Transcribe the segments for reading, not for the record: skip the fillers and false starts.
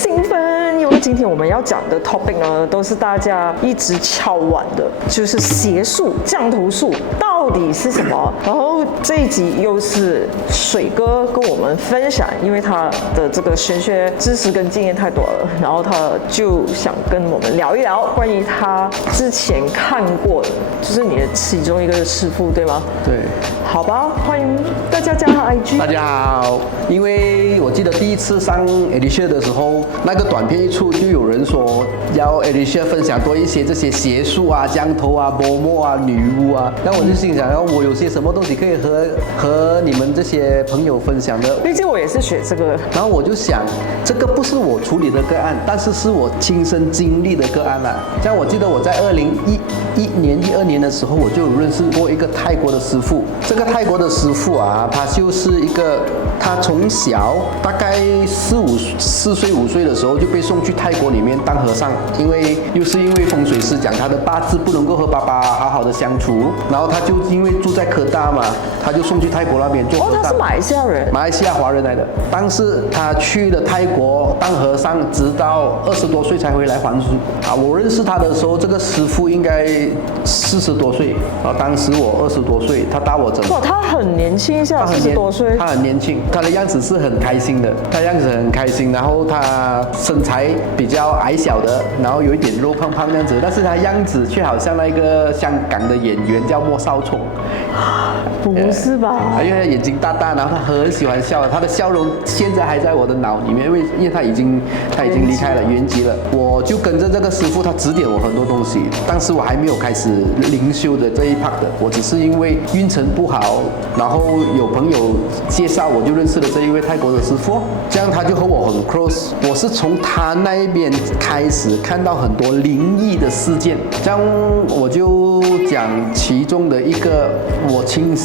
兴奋，因为今天我们要讲的 topic 呢，都是大家一直敲碗的，就是邪术、降头术到底是什么？然后这一集又是水哥跟我们分享，因为他的这个玄学知识跟经验太多了，然后他就想跟我们聊一聊关于他之前看过的，就是你的其中一个师傅，对吗？对。好吧，欢迎大家加他 IG。大家好，因为我记得第一次上 Alicia 的时候，那个短片一出，就有人说要 Alicia 分享多一些这些邪术啊、降头啊、嬷嬷啊、女巫啊。那我就心想，我有些什么东西可以和你们这些朋友分享的？毕竟我也是学这个。然后我就想，这个不是我处理的个案，但是是我亲身经历的个案啦。像我记得我在2012年的时候，我就有认识过一个泰国的师傅。这个泰国的师傅啊，他就是一个，他从小大概4岁5岁的时候就被送去泰国里面当和尚，因为风水师讲他的八字不能够和爸爸好好的相处，然后他就因为住在科大嘛，他就送去泰国那边做和尚。他是马来西亚人，马来西亚华人来的。当时他去了泰国当和尚，直到20多岁才回来还俗啊。我认识他的时候，这个师傅应该40多岁啊，当时我20多岁，他大我整。哇，他很年轻，现在40多岁。他很年轻，他的样子是很开心的，他样子很开心，然后他身材比较矮小的，然后有一点肉胖胖那样子，但是他样子却好像那个香港的演员叫莫少聪。不是吧？因为他眼睛大大，然后他很喜欢笑，他的笑容现在还在我的脑里面，因为他已经离开了，圆寂了。我就跟着这个师傅，他指点我很多东西。当时我还没有开始灵修的这一 part 的，我只是因为运程不好，然后有朋友介绍，我就认识了这一位泰国的师傅，这样他就和我很 close。我是从他那一边开始看到很多灵异的事件，这样我就讲其中的一个我亲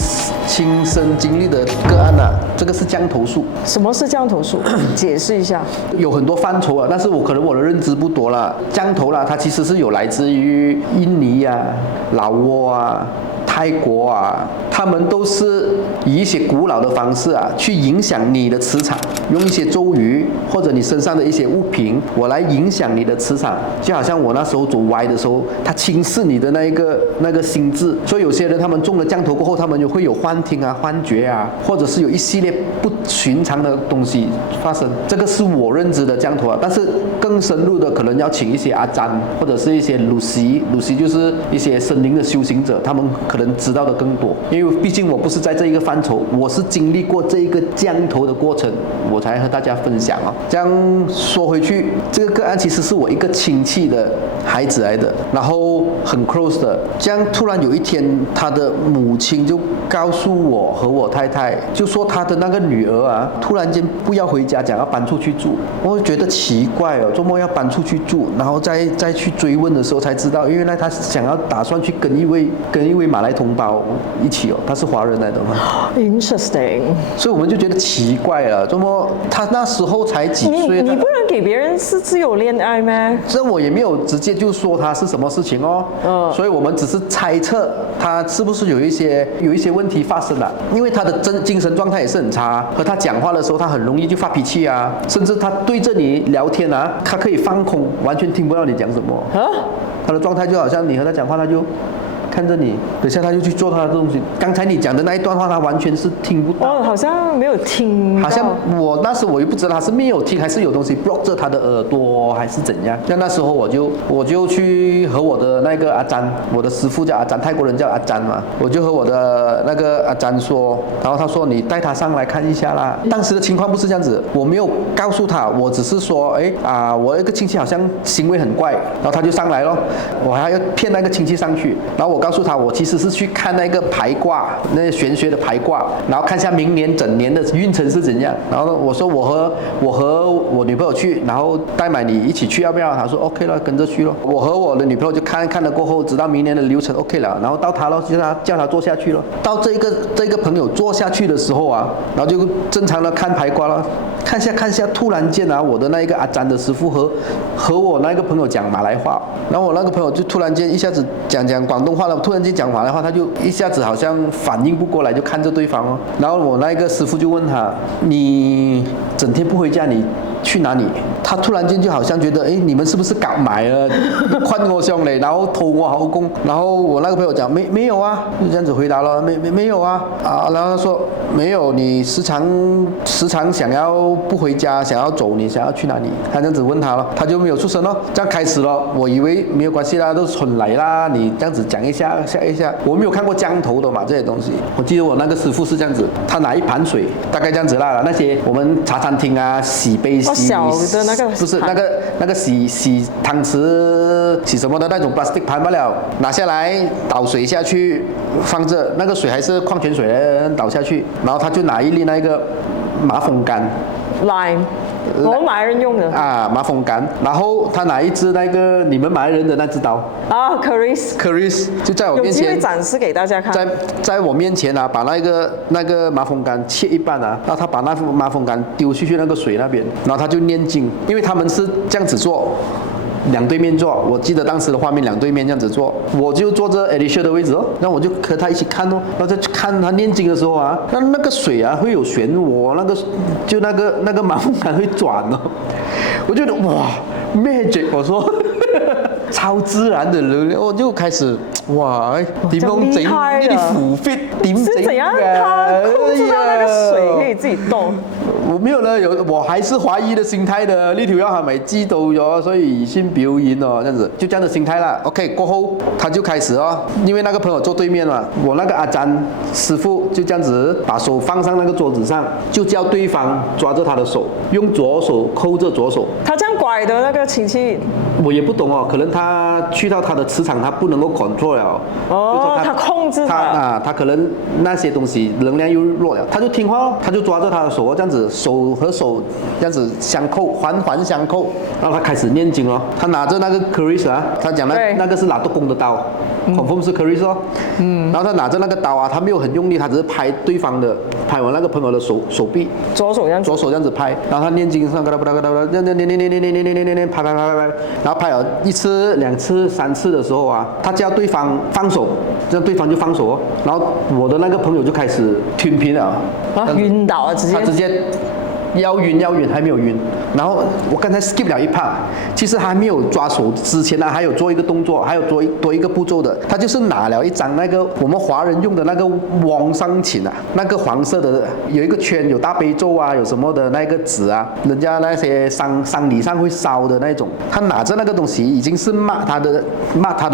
身经历的个案啊，这个是降头术。什么是降头术？解释一下。有很多范畴啊，但是我的认知不多了。降头啦，它其实是有来自于印尼啊、老挝啊、泰国啊，他们都是以一些古老的方式啊，去影响你的磁场，用一些咒语或者你身上的一些物品，我来影响你的磁场。就好像我那时候走歪的时候，它轻视你的那个心智，所以有些人他们中了降头过后，他们就会有幻听啊、幻觉啊，或者是有一系列不寻常的东西发生。这个是我认知的降头啊，但是更深入的可能要请一些阿詹或者是一些鲁西就是一些森林的修行者，他们可能知道的更多。因为毕竟我不是在这一个范畴，我是经历过这一个降头的过程，我才和大家分享啊。这样说回去，这个个案其实是我一个亲戚的孩子来的，然后很 close 的。这样突然有一天，他的母亲就告诉我和我太太，就说他的那个女儿啊，突然间不要回家，讲要搬出去住。我觉得奇怪哦，周末要搬出去住，然后再去追问的时候才知道，因为呢他打算去跟一位马来同胞一起哦，他是华人来的嘛。Interesting。所以我们就觉得奇怪了，怎么他那时候才几岁？你不能给别人是自由恋爱吗？这我也没有直接就说他是什么事情哦。所以我们只是猜测他是不是有一些问题发生了，因为他的精神状态也是很差，和他讲话的时候他很容易就发脾气啊，甚至他对着你聊天啊，他可以放空，完全听不到你讲什么。他的状态就好像你和他讲话，他就看着你，等下他就去做他的东西。刚才你讲的那一段话，他完全是听不到。好像没有听到。好像那时我又不知道他是没有听，还是有东西 block 着他的耳朵，还是怎样。那时候我就去和我的那个阿詹，我的师傅叫阿詹，泰国人叫阿詹嘛，我就和我的那个阿詹说，然后他说你带他上来看一下啦。当时的情况不是这样子，我没有告诉他，我只是说，我一个亲戚好像行为很怪，然后他就上来咯，我还要骗那个亲戚上去，然后我告诉他，我其实是去看那个牌卦，那些玄学的牌卦，然后看一下明年整年的运程是怎样。然后我说我和我女朋友去，然后带买你一起去要不要？他说 OK 了，跟着去咯。我和我的女朋友就看了过后，知道明年的流程 OK 了，然后到他咯，叫他坐下去咯。到这个朋友坐下去的时候啊，然后就正常的看牌卦了，看下，突然间啊，我的那一个阿詹的师傅和我那个朋友讲马来话，然后我那个朋友就突然间一下子讲广东话了，突然间讲马来话，他就一下子好像反应不过来，就看着对方哦。然后我那个师傅就问他：你整天不回家，你去哪里？他突然间就好像觉得，哎，你们是不是搞买了，换我兄嘞，然后偷我后宫？然后我那个朋友讲，没有啊，就这样子回答了，没有啊，然后他说没有，你时常想要不回家，想要走，你想要去哪里？他这样子问他了，他就没有出声了，这样开始了。我以为没有关系啦，都是蠢来啦，你这样子讲一下，我没有看过江头的嘛这些东西。我记得我那个师傅是这样子，他拿一盘水，大概这样子啦，那些我们茶餐厅啊洗杯洗小的那个不是那个洗汤匙洗什么的那种 plastic 盘罢了，拿下来倒水下去，放着那个水还是矿泉水的倒下去，然后他就拿一粒那个麻风干 lime， 我们马来人用的啊麻风干，然后他拿一支那个你们马来人的那支刀啊 ，Keris 就在我面有机会前展示给大家看。在我面前啊，把那个麻风干切一半啊，然后他把那麻风干丢去那个水那边，然后他就念经，因为他们是这样子做。两对面坐，我记得当时的画面两对面这样子坐，我就坐着 Alicia 的位置哦，然后我就和他一起看哦，然后再去看他念经的时候啊，那个水啊会有漩涡，那个麻风杆会转哦，我觉得哇 magic， 我说超自然的能量，我就开始哇，點樣整呢啲符 fit 點整是怎樣？他控制到那個水可以自己動。我沒有啦，我還是懷疑的心態的，呢條友係咪知道咗，所以先表演哦，這樣子就這樣的心態啦。OK， 過後他就開始哦，因為那個朋友坐對面嘛，我那個阿詹師傅就這樣子把手放上那個桌子上，就叫對方抓着他的手，用左手扣着左手。他這樣拐的那個親戚，我也不懂哦，可能他去到他的磁場，他不能夠 control 了。哦，他控制他可能那些東西能量又弱了，他就聽話哦，他就抓着他的手這樣子，手和手這樣子相扣，環環相扣，然後他開始念經了。他拿着那個 Keris 啊，他講那個是拿督工的刀，confirm 是 Keris 哦。然後他拿着那個刀啊，他沒有很用力，他只是拍對方的，拍我那個朋友的手臂，左手這樣子拍，然後他念經上念，拍，然後拍了一次、兩次、3次的時候啊，他叫對方放手，這樣對方就放手哦，然後我的那個朋友就開始吞平了，暈倒了，他直接要暈，還沒有暈。然後我剛才 skip 了一 part， 其實還沒有抓手之前呢，還有做一個動作，還有多一個步驟的。他就是拿了一張那個我們華人用的那個往生錢啊，那個黃色的有一個圈，有大悲咒啊，有什麼的那個紙啊，人家那些喪禮上會燒的那種。他拿着那個東西，已經是罵他的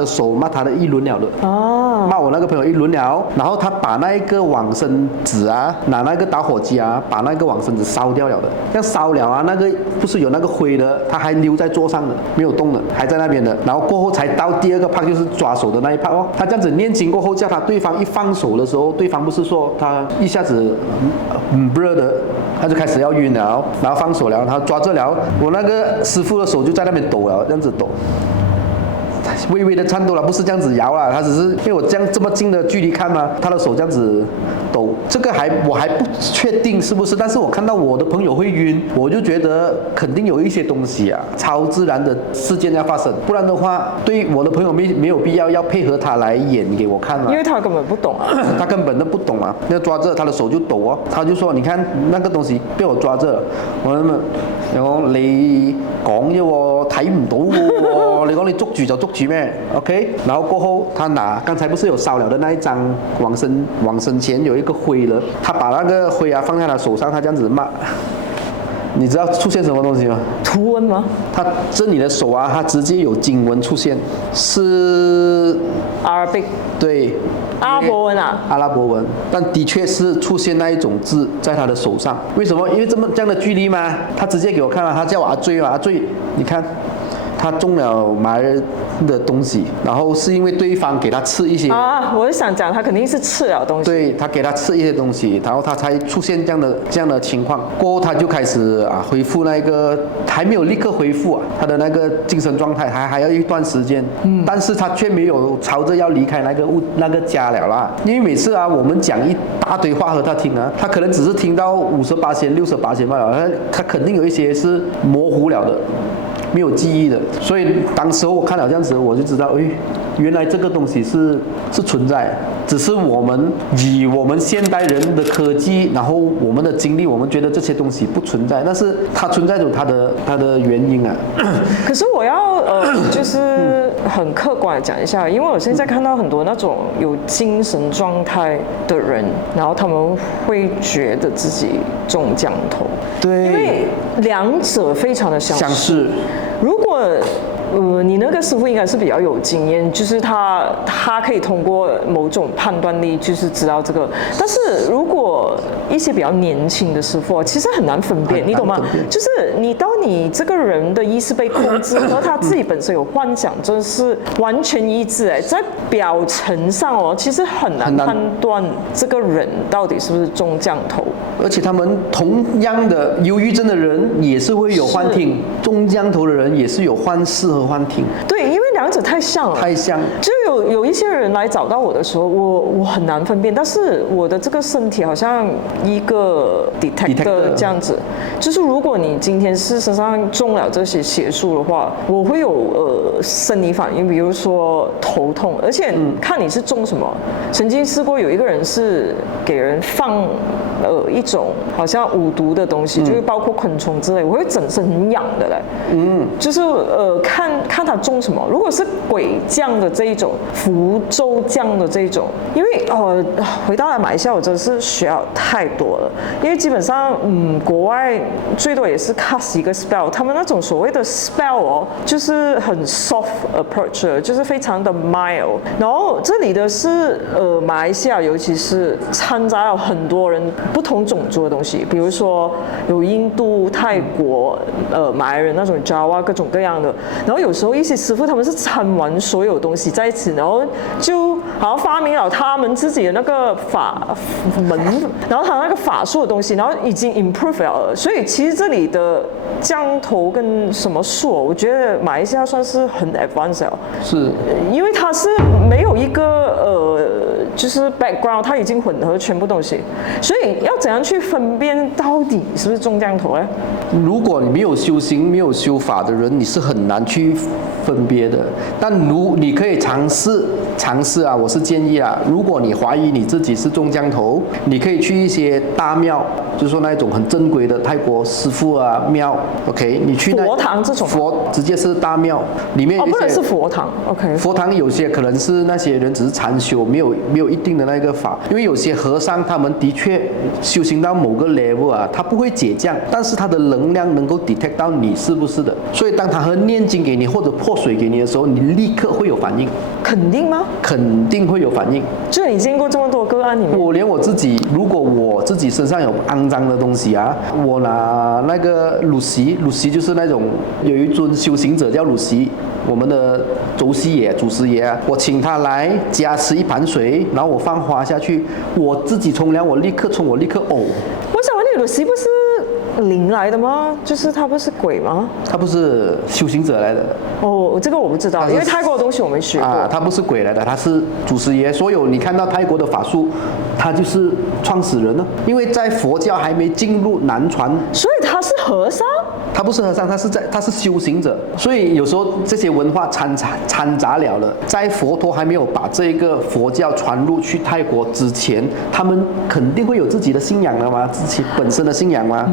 手，罵他的一輪了的。哦。罵我那個朋友一輪了，然後他把那個往生紙啊，拿那個打火機啊，把那個往生紙燒掉了的。這樣燒了啊，那個不是有那個灰的，它還留在桌上的，沒有動的，還在那邊的。然後過後才到第二個 part， 就是抓手的那一 part 哦。他這樣子念經過後，叫他對方一放手的時候，對方不是說他一下子blur 的，他就開始要暈了，然後放手了，他抓着了，我那個師傅的手就在那邊抖了，這樣子抖。微微的颤抖了，不是這樣子搖了，他只是因為我這麼近的距離看嘛，他的手這樣子抖，這個我還不確定是不是，但是我看到我的朋友會暈，我就覺得肯定有一些東西啊，超自然的事件要發生，不然的話，對我的朋友沒有必要配合他來演給我看嘛，因為他根本不懂啊，他根本都不懂啊，那抓着他的手就抖哦，他就說你看那個東西被我抓着，我咁你講啫喎，睇唔到喎，你講你捉住就捉住咩 ？OK， 然後過後他拿剛才不是有燒了的那一張往生前有一個灰了，他把那個灰啊放在他手上，他這樣子罵，你知道出現什麼東西嗎？圖文嗎？他這裡的手啊，他直接有經文出現，是 Arabic， 對。阿拉伯文啊，阿拉伯文，但的確是出現那一種字在他的手上。為什麼？因為這樣的距離嘛，他直接給我看了，他叫我阿追嘛，阿追，你看，他中了馬來人的東西，然後是因為對方給他吃一些啊，我就想講他肯定是吃了東西，對，他給他吃一些東西，然後他才出現這樣的情況。過後他就開始恢復那個，還沒有立刻恢復他的那個精神狀態還要一段時間，但是他卻沒有朝着要離開那個家了啦。因為每次我們講一大堆話和他聽啊，他可能只是聽到50%、60%罷了，他肯定有一些是模糊了的。沒有記憶的，所以當時我看了這樣子，我就知道，原来这个东西是存在，只是我们以我们现代人的科技，然后我们的经历，我们觉得这些东西不存在，但是它存在着它的原因啊。可是我要就是很客观的讲一下，因为我现在看到很多那种有精神状态的人，然后他们会觉得自己中降头，对，因为两者非常的相似。如果你那个师傅应该是比较有经验，就是他可以通过某种判断力，就是知道这个。但是如果一些比较年轻的师傅，其实很难分辨，你懂吗？就是当你这个人的意识被控制，和他自己本身有幻想，真的是完全一致哎，在表层上其实很难判断这个人到底是不是中降头。而且他们同样的忧郁症的人也是会有幻听，中降头的人也是有幻视和幻听。对，因为两者太像了，太像。就有一些人来找到我的时候，我很难分辨，但是我的这个身体好像一个 detector 这样子，就是如果你今天是身上中了这些邪术的话，我会有生理反应，比如说头痛，而且看你是中什么。曾经试过有一个人是给人放一种好像五毒的东西，就是包括昆虫之类，我会整身很痒的嘞。就是看他中什么，如果是鬼降的这一种，符咒降的这一种，因为回到来马来西亚，我真的是学到太多了，因为基本上国外最多也是 cast 一个 spell， 他们那种所谓的 spell 就是很 soft approach， 就是非常的 mild， 然后这里的是马来西亚尤其是掺杂了很多人不同种族的东西，比如说有印度、泰国、马来人那种 Jawa 各种各样的，然后有时候一些师傅他们是掺完所有东西在一起，然后就好像发明了他们自己的那个法门，然后他那个法术的东西，然后已经 improve 了，所以其实这里的降头跟什么术，我觉得马来西亚算是很 advanced 了，是因为它是没有一个就是 background， 它已经混合全部东西，所以要怎样去分辨到底是不是中降头呢？如果你没有修行、没有修法的人，你是很难去分别的。但你可以尝试啊，我是建议啊，如果你怀疑你自己是中降头，你可以去一些大庙，就是说那种很正规的泰国师傅啊庙 ，OK， 你去佛堂这种直接是大庙里面不能是佛堂 ，OK， 佛堂有些可能是那些人只是禅修，没有一定的那个法，因为有些和尚他们的确修行到某个 level 啊，他不会解降，但是他的能量能够 detect 到你是不是的，所以当他和念经给你或者破水给你的时候，你立刻会有反应。肯定吗？肯定会有反应。就你见过这么多个案里面，我连我自己，如果我自己身上有肮脏的东西啊，我拿那个鲁席就是那种有一尊修行者叫鲁席，我们的祖师爷啊，我请他来加持一盘水，然后我放花下去，我自己冲凉，我立刻呕。我想问你，鲁席不是灵来的吗？就是他不是鬼吗？他不是修行者来的。哦，这个我不知道，因为泰国的东西我没学过。他不是鬼来的，他是祖师爷。所有你看到泰国的法术，他就是创始人呢。因为在佛教还没进入南传，所以他是和尚。他不是和尚，他是修行者。所以有时候这些文化掺杂了，在佛陀还没有把这个佛教传入去泰国之前，他们肯定会有自己的信仰了吗？自己本身的信仰吗？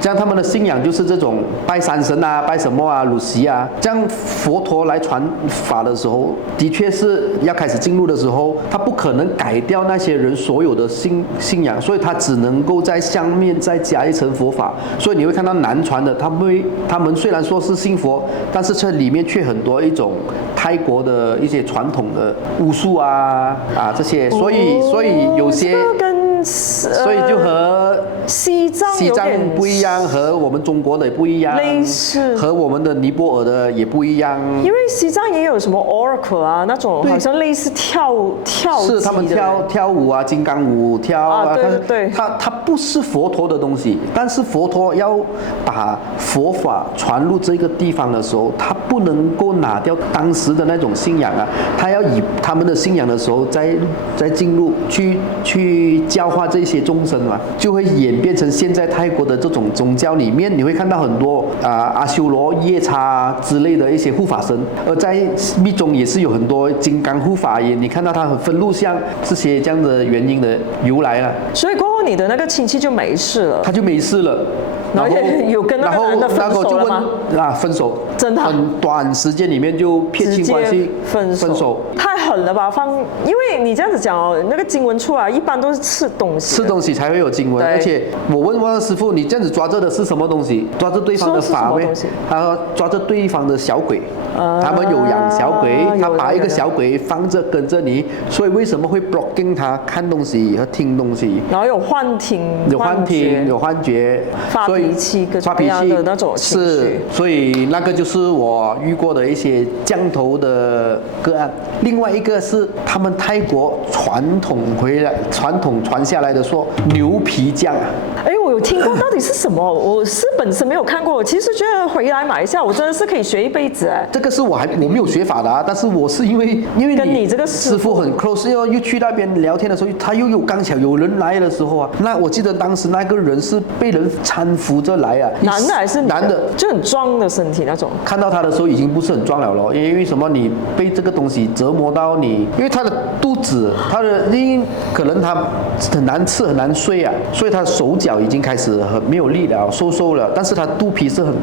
这样他们的信仰就是这种拜山神啊，拜什么啊，鲁席啊。这样佛陀来传法的时候，的确是要开始进入的时候，他不可能改掉那些人所有的信仰，所以他只能够在上面再加一层佛法。所以你会看到南传的，他们虽然说是信佛，但是这里面却很多一种泰国的一些传统的巫术啊这些，所以有些。所以就和西藏不一样，和我们中国的也不一样，类似，和我们的尼泊尔的也不一样。因为西藏也有什么 oracle 啊，那种好像类似跳是他们跳舞啊，金刚舞跳对，它不是佛陀的东西，但是佛陀要把佛法传入这个地方的时候，他不能够拿掉当时的那种信仰啊，他要以他们的信仰的时候再进入去教化这些众生嘛，就会演变成现在泰国的这种宗教里面，你会看到很多阿修罗、夜叉之类的一些护法神，而在密宗也是有很多金刚护法也，你看到他很分录像这些这样的原因的由来了。所以过后你的那个亲戚就没事了，他就没事了。然后有跟那个男的分手了吗？分手，真的很短时间里面就撇清关系，分手，太狠了吧？因为你这样子讲哦，那个经文出来一般都是吃东西，吃东西才会有经文。而且我问我的师傅，你这样子抓着的是什么东西？抓着对方的法位，他抓着对方的小鬼。他们有养小鬼，他把一个小鬼放着跟着你，所以为什么会 blocking 他看东西和听东西？然后有幻听，有幻觉，发脾气，发脾气的那种情绪。是，所以那个就是我遇过的一些降头的个案。另外一个是他们泰国传统传下来的说牛皮降啊。哎，我有听过，到底是什么？我是本身没有看过，其实觉得回来马来西亚，我真的是可以学一辈子哎。这个是我没有学法的啊，但是我是因为跟你这个师傅很 close， 又去那边聊天的时候，他又有刚巧有人来的时候啊，那我记得当时那个人是被人搀扶着来啊，男的还是男的，就很壮的身体那种。看到他的时候已经不是很壮了咯，因为什么？你被这个东西折磨到你，因为他的肚子，因为可能他很难吃很难睡啊，所以他手脚已经开始很没有力了，瘦了，但是他肚皮是很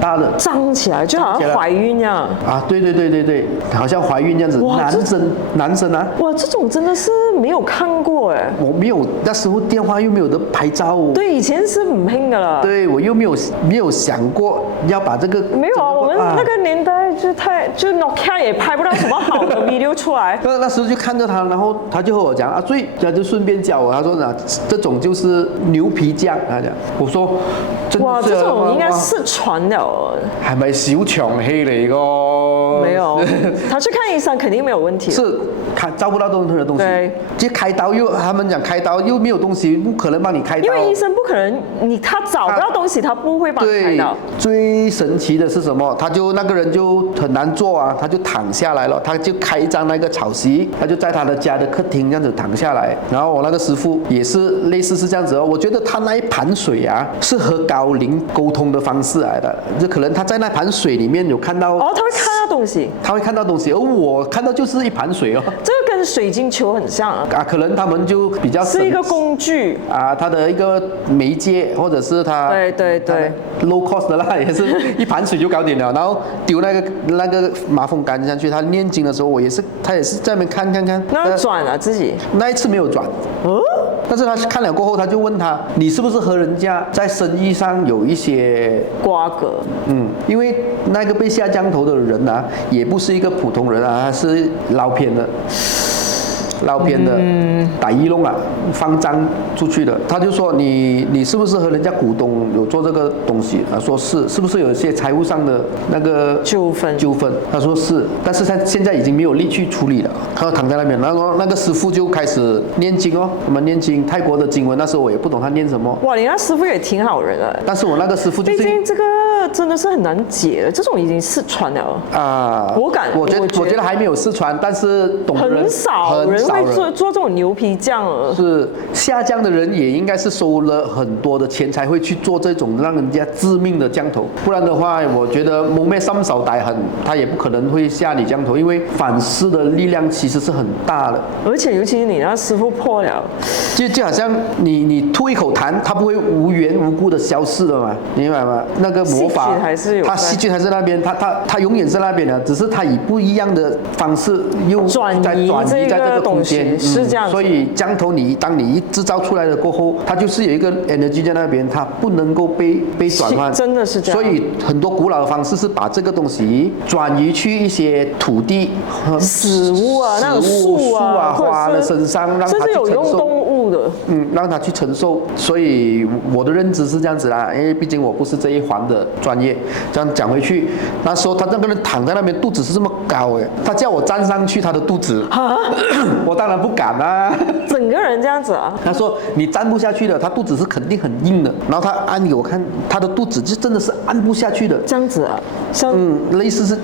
大的，胀起来就好像怀孕一样啊！对，好像怀孕这样子。男生啊！哇，这种真的是没有看过哎。我没有，那时候电话又没有得拍照。对，以前是很拼的了。对，我又没有想过要把这个。没有啊，我们那个年代就 Nokia 也拍不到什么好的 video 出来。那时候就看着他，然后他就和我讲啊，所以他就顺便教我，他说呢，这种就是牛皮酱，他讲，我说，哇，这种应该是传的。係咪小腸氣嚟個？沒有，他去看醫生肯定沒有問題。是，找不到任何的東西。對，就開刀他們講開刀又沒有東西，不可能幫你開刀。因為醫生不可能，他找不到東西，他不會幫你開刀。最神奇的是什麼？那個人就很難做啊，他就躺下來了，他就開一張那個草席，他就在他的家的客廳這樣子躺下來。然後我那個師傅也是類似是這樣子哦，我覺得他那一盤水啊，是和高靈溝通的方式來的。就可能他在那盤水裡面有看到哦，他會看到東西，他會看到東西，而我看到就是一盤水哦。這個跟水晶球很像啊。可能他們就比較是一個工具啊，他的一個媒介，或者是他對 low cost 的啦，也是一盤水就搞掂了，然後丟那個麻風乾上去。他念經的時候，他也是在那邊看。那轉啊自己？那一次沒有轉。哦。但是他看了過後，他就問他，你是不是和人家在生意上有一些瓜葛？因為那個被下降頭的人啊，也不是一個普通人啊，他是撈偏的打一弄啊，放賬出去的。他就說你是不是和人家股東有做這個東西？他說是不是有一些財務上的那個糾紛？他說是，但是他現在已經沒有力去處理了。他躺在那邊，然後那個師傅就開始念經哦，我們念經泰國的經文，那時候我也不懂他念什麼。哇，你那師傅也挺好人的。但是我那個師傅就是，畢竟這個真的是很難解的，這種已經失傳了啊。我覺得還沒有失傳，但是懂的人很少人會做這種牛皮醬。是下降的人也應該是收了很多的錢才會去做這種讓人家致命的降頭，不然的話，我覺得蒙昧心手大痕，他也不可能會下你降頭，因為反噬的力量其實是很大的。而且尤其是你那師傅破了，就好像你吐一口痰，它不會無緣無故的消失的嘛，明白嗎？那個魔法，它細菌還是那邊，它永遠在那邊的，只是它以不一樣的方式又轉移在這個空間，是這樣。所以降頭當你一製造出來了過後，它就是有一個 energy 在那邊，它不能夠被轉換，真的是這樣。所以很多古老的方式是把這個東西轉移去一些土地、死物啊、那種樹啊、花的身上，讓它去承受。甚至有用動物的，讓它去承受。所以我的認知是這樣子啦，因為畢竟我不是這一環的專業。這樣講回去，那時候他那個人躺在那邊，肚子是這麼高哎，他叫我站上去他的肚子，我當然不敢啊。整個人這樣子啊？他說你站不下去的，他肚子是肯定很硬的。然後他按給我看，他的肚子就真的是按不下去的。這樣子啊？類似是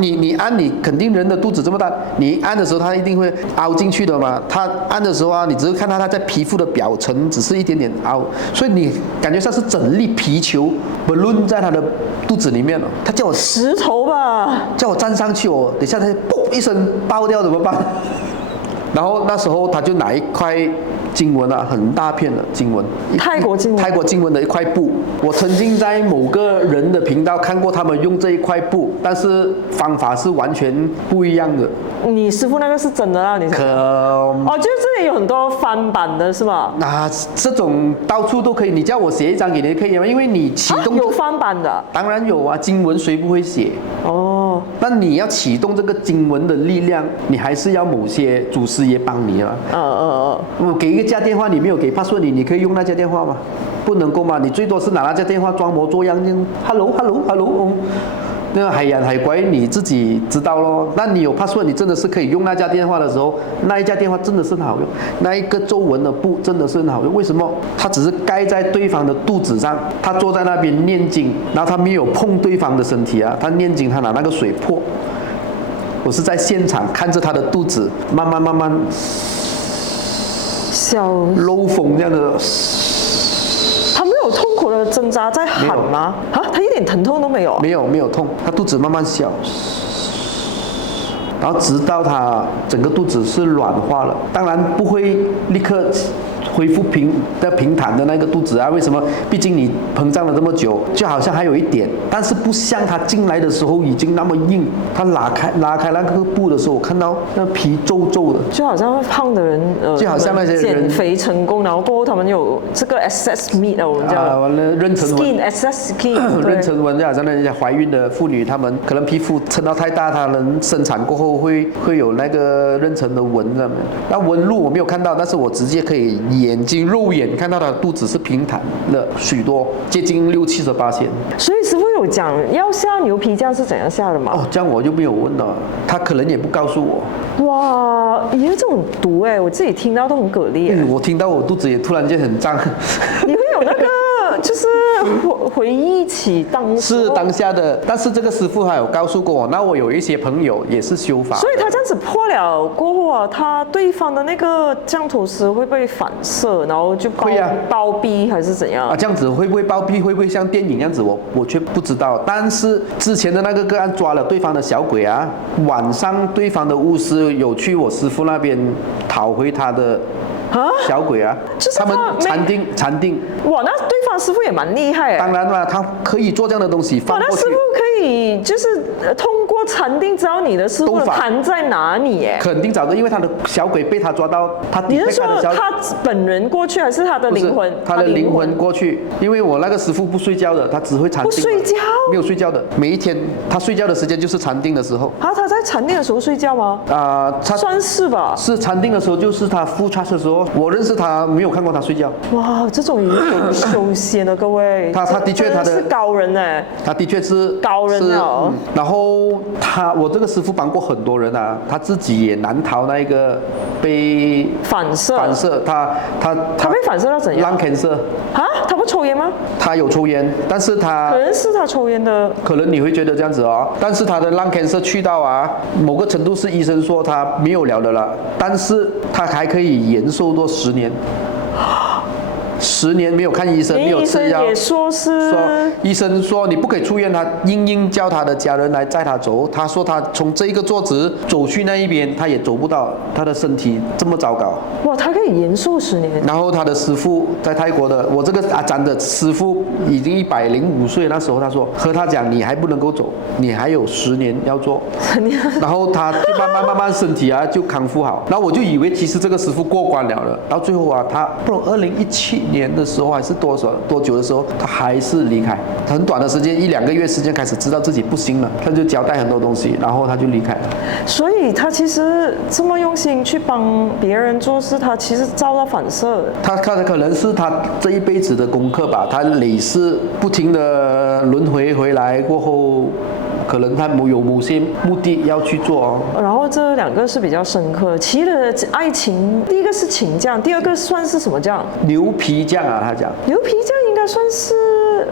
你按你肯定人的肚子這麼大，你按的時候他一定會凹進去的嘛。他按的時候啊，你只是看他在皮肤的表层只是一点点凹，所以你感觉上是整粒皮球 balloon 在他的肚子里面了。他叫我石头吧，叫我站上去哦，等一下他嘣一声爆掉怎么办？然后那时候他就拿一块经文啊，很大片的经文，泰国经文，泰国经文的一块布。我曾经在某个人的频道看过他们用这一块布，但是方法是完全不一样的。你师傅那个是真的啊？你哦，就是这里有很多翻版的是吗？那这种到处都可以，你叫我写一张给你可以吗？因为你启动有翻版的，当然有啊，经文谁不会写？哦，但你要启动这个经文的力量，你还是要某些祖师爷帮你啊。我给一个家电话，你没有给 password， 你可以用那家电话吗？不能够嘛，你最多是拿那家电话装模作样，hello， 那个海洋海怪你自己知道咯。那你有 password， 你真的是可以用那家电话的时候，那一家电话真的是很好用，那一个皱纹的布真的是很好用。为什么？它只是盖在对方的肚子上，他坐在那边念经，然后他没有碰对方的身体啊，他念经，他拿那个水泼。我是在现场看着他的肚子慢慢漏风这样的。他没有痛苦的挣扎在喊吗？啊，他一点疼痛都没有？没有痛，他肚子慢慢小，然后直到他整个肚子是软化了，当然不会立刻恢复平坦的那个肚子啊。为什么？毕竟你膨胀了这么久，就好像还有一点，但是不像他进来的时候已经那么硬。他拉开那个布的时候，我看到那皮皱皱的，就好像胖的人，就好像那些人减肥成功，然后过后他们有这个 excess meat 啊，我们叫妊娠纹 excess skin， 妊娠纹就好像那些怀孕的妇女，她们可能皮肤撑到太大，她们生产过后会有那个妊娠的纹在那边。那纹路我没有看到，但是我直接可以肉眼看到她的肚子是平坦了许多，接近60-70%。所以师傅有讲要下牛皮这样是怎样下的吗？哦，这样我就没有问了，他可能也不告诉我。哇，也有这种毒哎，我自己听到都很蛤蜊。我听到我肚子也突然间很胀。你会有那个就是回忆起当下的，但是这个师傅还有告诉过我，那我有一些朋友也是修法，所以他这样子破了过后啊，他对方的那个降头师会不会反射，然后就包庇还是怎样啊？这样子会不会包庇？会不会像电影这样子？我却不知道。但是之前的那个个案抓了对方的小鬼啊，晚上对方的巫师有去我师傅那边讨回他的小鬼啊，就是他们禅定。哇，那对方师傅也蛮厉害。当然了，他可以做这样的东西放过去。那师傅可以就是通过禅定知道你的师傅的盘在哪里？哎，肯定找的，因为他的小鬼被他抓到，你是说他本人过去还是他的灵魂？他的灵魂过去，因为我那个师傅不睡觉的，他只会禅定。不睡觉？没有睡觉的，每一天他睡觉的时间就是禅定的时候。他在禅定的时候睡觉吗？他算是吧。是禅定的时候，就是他复查的时候。我认识他，没有看过他睡觉。哇，这种也有修仙的各位。他的确他是高人哎。他的确是高人哦。然后我这个师傅帮过很多人啊，他自己也难逃那一个被反射。他被反射到怎样？ lung cancer 啊？他不抽烟吗？他有抽烟，但是他可能是他抽烟的。可能你会觉得这样子哦，但是他的 lung cancer 去到某个程度是医生说他没有了的了，但是他还可以延寿多10年。10年没有看医生，没有吃药。也说医生说你不可以出院，他硬叫他的家人来载他走。他说他从这一个桌子走去那一边，他也走不到，他的身体这么糟糕。哇，他可以延寿10年。然后他的师傅在泰国的，我这个阿展的师傅已经105岁，那时候他说和他讲你还不能够走，你还有10年要做。然后他就慢慢身体就康复好。然后我就以为其实这个师傅过关了，然后最后他不2017年的时候还是多久的时候，他还是离开。很短的时间，1-2个月时间开始知道自己不行了，他就交代很多东西，然后他就离开了。所以他其实这么用心去帮别人做事，他其实遭到反射。他可能是他这一辈子的功课吧，他累世不停的轮回回来过后。可能他有某些目的要去做然后这2个是比较深刻，其余的爱情，第一个是情酱，第2个算是什么酱？牛皮酱他讲。牛皮酱应该算是，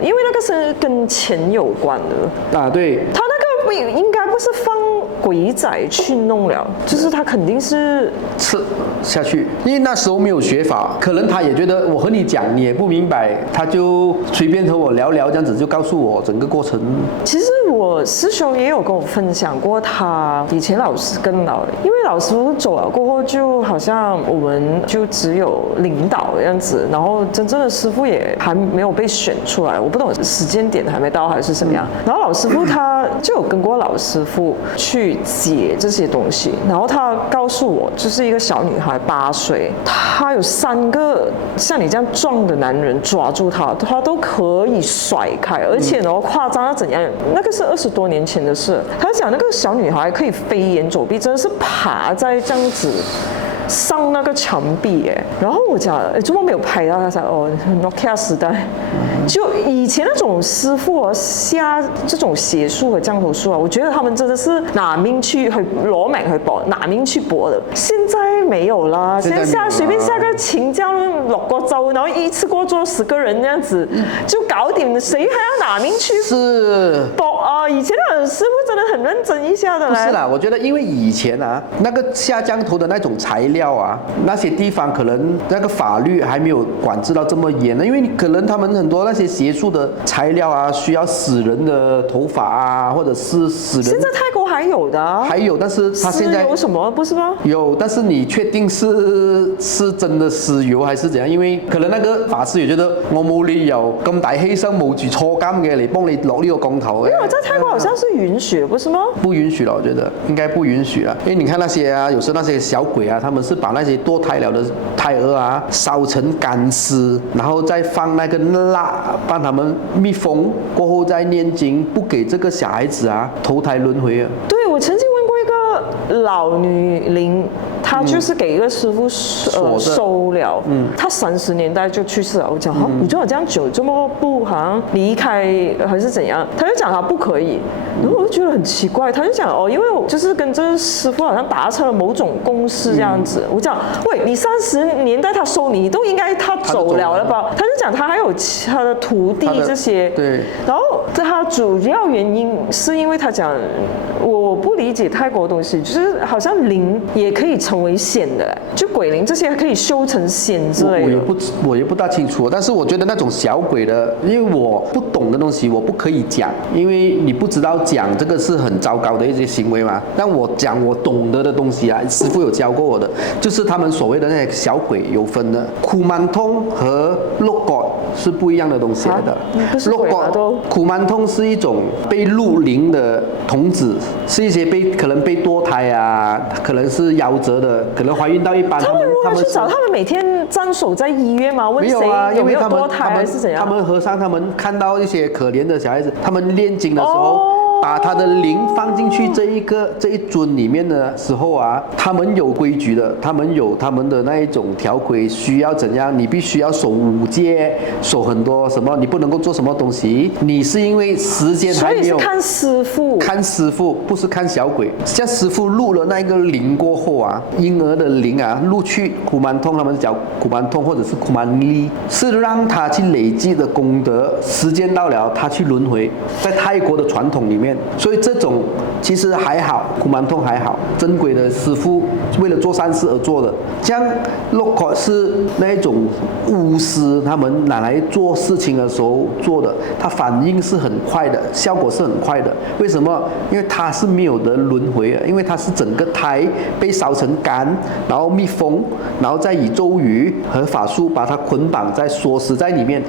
因为那个是跟钱有关的对。他那个应该不是放鬼仔去弄了，就是他肯定是吃下去，因为那时候没有学法，可能他也觉得我和你讲你也不明白，他就随便和我聊聊，这样子就告诉我整个过程。其实我师兄也有跟我分享过，他以前老师跟老，因为老师傅走了过后，就好像我们就只有领导的样子，然后真正的师傅也还没有被选出来，我不懂时间点还没到还是怎么样。然后老师傅他就有跟过老师傅去解这些东西，然后他告诉我，就是一个小女孩8岁，她有3个像你这样壮的男人抓住她，她都可以甩开，而且呢夸张到怎样？那个是20多年前的事。他讲那个小女孩可以飞檐走壁，真的是爬在这样子上那个墙壁耶。然后我讲，怎么没有拍到？他说Nokia 时代，就以前那种师傅啊，下这种邪术和降头术啊，我觉得他们真的是拿命去攞命去搏，拿命去搏的。现在没有啦，现在随便下个秦将落个州，然后一次过做10个人这样子就搞定，谁还要拿命去搏啊？以前的师傅真的很认真一下的嘞。不是啦，我觉得因为以前啊，那个下降头的那种材料啊，那些地方可能那个法律还没有管制到这么严呢，因为可能他们很多那些邪术的材料啊，需要死人的头发啊，或者是死人。现在泰国还有的啊，还有，但是他现在有什么不是吗？有，但是你确定是真的尸油还是怎样？因为可能那个法师也觉得我冇理由咁大犧牲冒住坐監嘅嚟幫你落呢個降頭嘅。没有，在泰国好像是允许，不是吗？不允许了，我觉得应该不允许了，因为你看那些啊，有时候那些小鬼啊，他们是把那些堕胎了的胎儿啊烧成干尸，然后再放那个蜡帮他们密封，过后再念经，不给这个小孩子啊投胎轮回啊。对，我曾经问过一个老女灵，她就是给一个师傅收了，她30年代就去世了。我讲你做了这样久，这么不好像离开还是怎样？她就讲她不可以，然后我就觉得很奇怪，她就讲因为我就是跟这个师傅好像达成了某种共识这样子。我讲喂，你30年代他收你都应该他走了吧？他就讲他还有他的徒弟这些，对。然后他主要原因是因为他讲我不理解泰国的东西，就是好像灵也可以成为仙的，就鬼灵这些可以修成仙之类的。我也不大清楚，但是我觉得那种小鬼的，因为我不懂的东西我不可以讲，因为你不知道讲这个是很糟糕的一些行为嘛。但我讲我懂得的东西啊，师傅有教过我的，就是他们所谓的那些小鬼有分的，库曼通和洛果是不一样的东西来的。洛果库曼通是一种被入灵的童子，是一些可能被堕胎啊，可能是夭折的，可能怀孕到一半。他们如何去找？他们每天站守在医院吗？问谁有没有堕胎还是怎样？他们和尚他们看到一些可怜的小孩子，他们念经的时候。把他的灵放进去这一尊里面的时候啊，他们有规矩的，他们有他们的那一种条规，需要怎样？你必须要守5戒，守很多什么，你不能够做什么东西。你是因为时间还没有，所以是看师傅，看师傅不是看小鬼。像师傅入了那个灵过后啊，婴儿的灵啊入去库曼通，他们讲库曼通或者是库曼利，是让他去累积的功德，时间到了他去轮回，在泰国的传统里面。所以这种其实还好，库曼通还好，真鬼的师傅为了做善事而做的。像洛克是那一种巫师，他们拿来做事情的时候做的，它反应是很快的，效果是很快的。为什么？因为它是没有的轮回的，因为它是整个胎被烧成干，然后密封，然后再以咒语和法术把它捆绑在锁死在里面。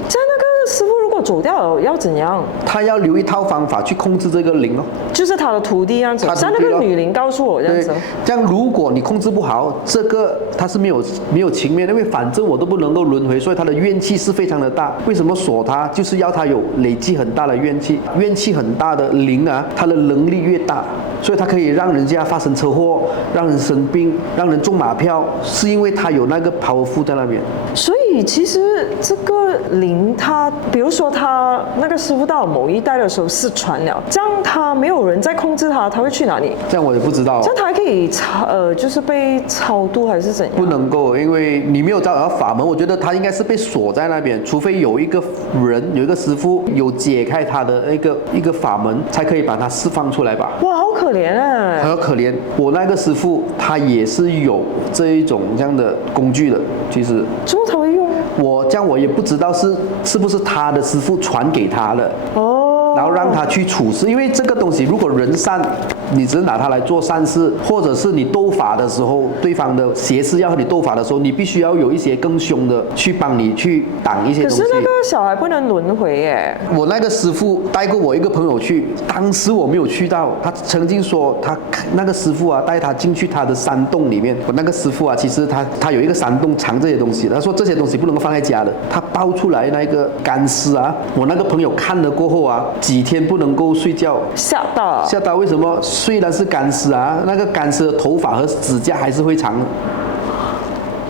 师傅如果走掉了要怎样？他要留一套方法去控制这个灵哦，就是他的徒弟这样子，像那个女灵告诉我这样子。这样如果你控制不好，这个他是没有情面的，因为反正我都不能够轮回，所以他的怨气是非常的大。为什么锁他？就是要他有累积很大的怨气，怨气很大的灵啊，他的能力越大，所以他可以让人家发生车祸，让人生病，让人中马票，是因为他有那个powerful在那边。所以以其实这个灵它，比如说他那个师傅到某一代的时候失传了，这样他没有人在控制他，他会去哪里？这样我也不知道这。样他还可以就是被超度还是怎样？不能够，因为你没有找到法门，我觉得他应该是被锁在那边，除非有一个人，有一个师傅有解开他的一个法门，才可以把他释放出来吧。哇，好可怜啊！很可怜，我那个师傅他也是有这一种这样的工具的，其实怎么他会用？我也不知道是不是他的师傅传给他的。然后让他去处事，因为这个东西如果人善，你只是拿它来做善事，或者是你斗法的时候，对方的邪师要和你斗法的时候，你必须要有一些更凶的去帮你去挡一些东西。可是那个小孩不能轮回耶。我那个师傅带过我一个朋友去，当时我没有去到，他曾经说他那个师傅啊带他进去他的山洞里面。我那个师傅啊，其实他有一个山洞藏这些东西，他说这些东西不能够放在家的，他爆出来那个干尸啊，我那个朋友看了过后啊，几天不能够睡觉，吓到。为什么？虽然是干尸啊，那个干尸的头发和指甲还是会长。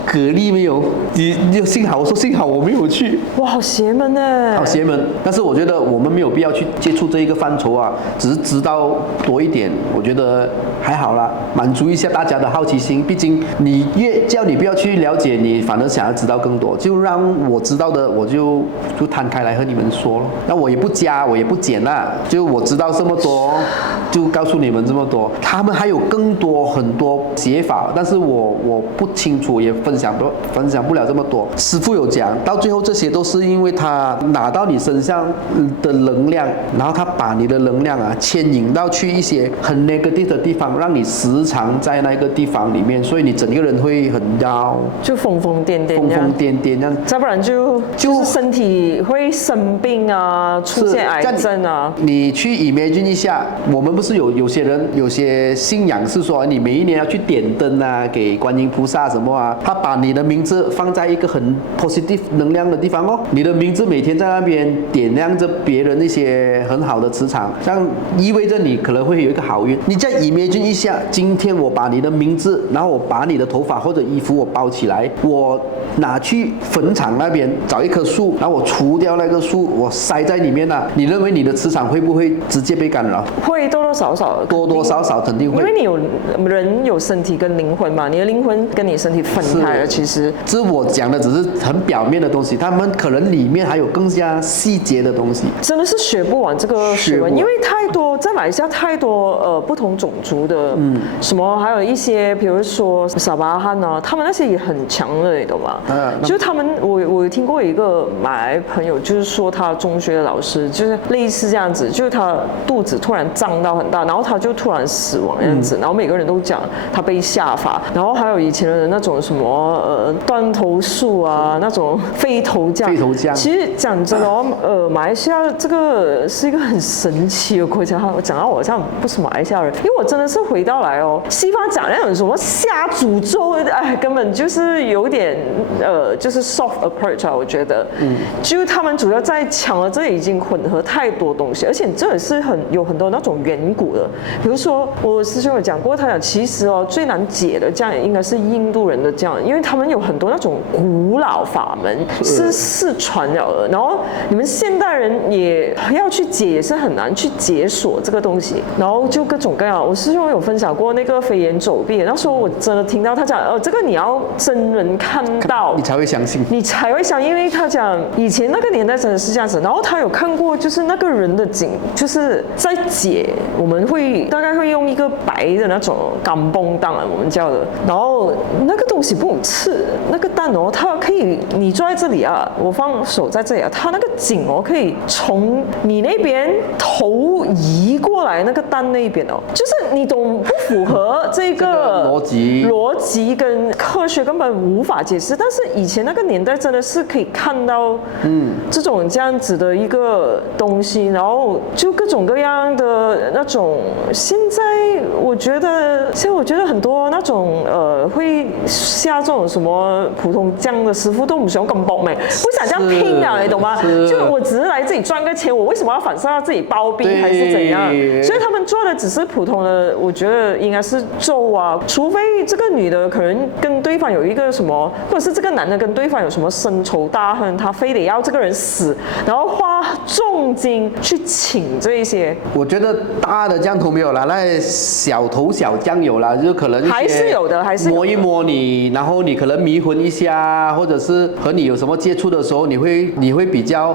蛤蜊没有，你幸好，我说幸好我没有去。哇，好邪门呢！好邪门！但是我觉得我们没有必要去接触这一个范畴啊，只是知道多一点，我觉得还好啦，满足一下大家的好奇心。毕竟你越叫你不要去了解，你反而想要知道更多，就让我知道的我就摊开来和你们说了。那我也不加，我也不减啦，就我知道这么多，就告诉你们这么多。他们还有更多很多写法，但是我不清楚，也分享不了这么多。师父有讲到最后，这些都是因为他拿到你身上的能量，然后他把你的能量啊牵引到去一些很 negative 的地方，让你时常在那个地方里面，所以你整个人会很高，就疯疯癫癫这样，再不然就是身体会生病啊，出现癌症啊。你去 imagine 一下，我们不是有些人有些信仰是说你每一年要去点灯啊，给观音菩萨什么啊，他把你的名字放在一个很 positive 能量的地方哦，你的名字每天在那边点亮着别人一些很好的磁场，这样意味着你可能会有一个好运。你再 imagine 一下，今天我把你的名字，然后我把你的头发或者衣服我包起来，我拿去坟场那边找一棵树，然后我除掉那棵树，我塞在里面啊，你认为你的磁场会不会直接被干扰？会多多少少，肯定会，因为你人有身体跟灵魂嘛，你的灵魂跟你身体分开了，其实这我讲的只是很表面的东西，他们可能里面还有更加细节的东西，真的是学不完这个学问，因为太多，在马来西亚太多不同种族的，什么还有一些，比如说沙巴汉啊，他们那些也很强的，你懂吗？就是他们，我有听过一个马来朋友，就是说他中学的老师，就是类似这样子，就是他肚子突然胀到很大，然后他就突然死亡这样子，然后每个人都讲他被下法，然后还有以前的那种什么断头术啊，那种飞头降。其实讲真的哦，马来西亚这个是一个很神奇的国家。我讲到我好像不是马来西亚人，因为我真的是回到来哦，西方讲那种什么下诅咒，哎，根本就是有点就是 soft approach 啊，我觉得，就是他们主要在抢了，这已经混合太多东西，而且这也是有很多那种远古的，比如说我师兄有讲过，他讲其实哦最难解的这样应该是印度人的这样，因为他们有很多那种古老法门是失传了的，然后你们现代人也要去解，也是很难去解锁这个东西，然后就各种各样。我师兄有分享过那个飞檐走壁，那时候我真的听到他讲，这个你要真人看到你才会相信，因为他讲以前那个年代真的是这样子，然后他有看过就是那个人的景，就是在解，我们大概会用一个白的那种钢绷当然我们叫的，然后那个东西不能刺，那个蛋哦，它可以你坐在这里啊，我放手在这里啊，它那个颈哦可以从你那边头移过来那个蛋那边哦，就是你懂不符合这个逻辑跟科学根本无法解释，但是以前那个年代真的是可以看到这种这样子的一个东西，然后就各种各样的那种，现在我觉得很多那种会下这种什么普通酱的师傅都不想咁搏命，不想这样拼啊，你懂吗？就我只是来这里赚个钱，我为什么要反射到自己包庇还是怎样？所以他们做的只是普通的，我觉得应该是咒啊，除非这个女的可能跟对方有一个什么，或者是这个男的跟对方有什么深仇大恨，他非得要这个人死，然后花重金去请这一些。我觉得大的降头没有啦，那小头小降有啦，就可能还是有的，还是有的摸一摸你，然后你可能迷魂一下，或者是和你有什么接触的时候，你会比较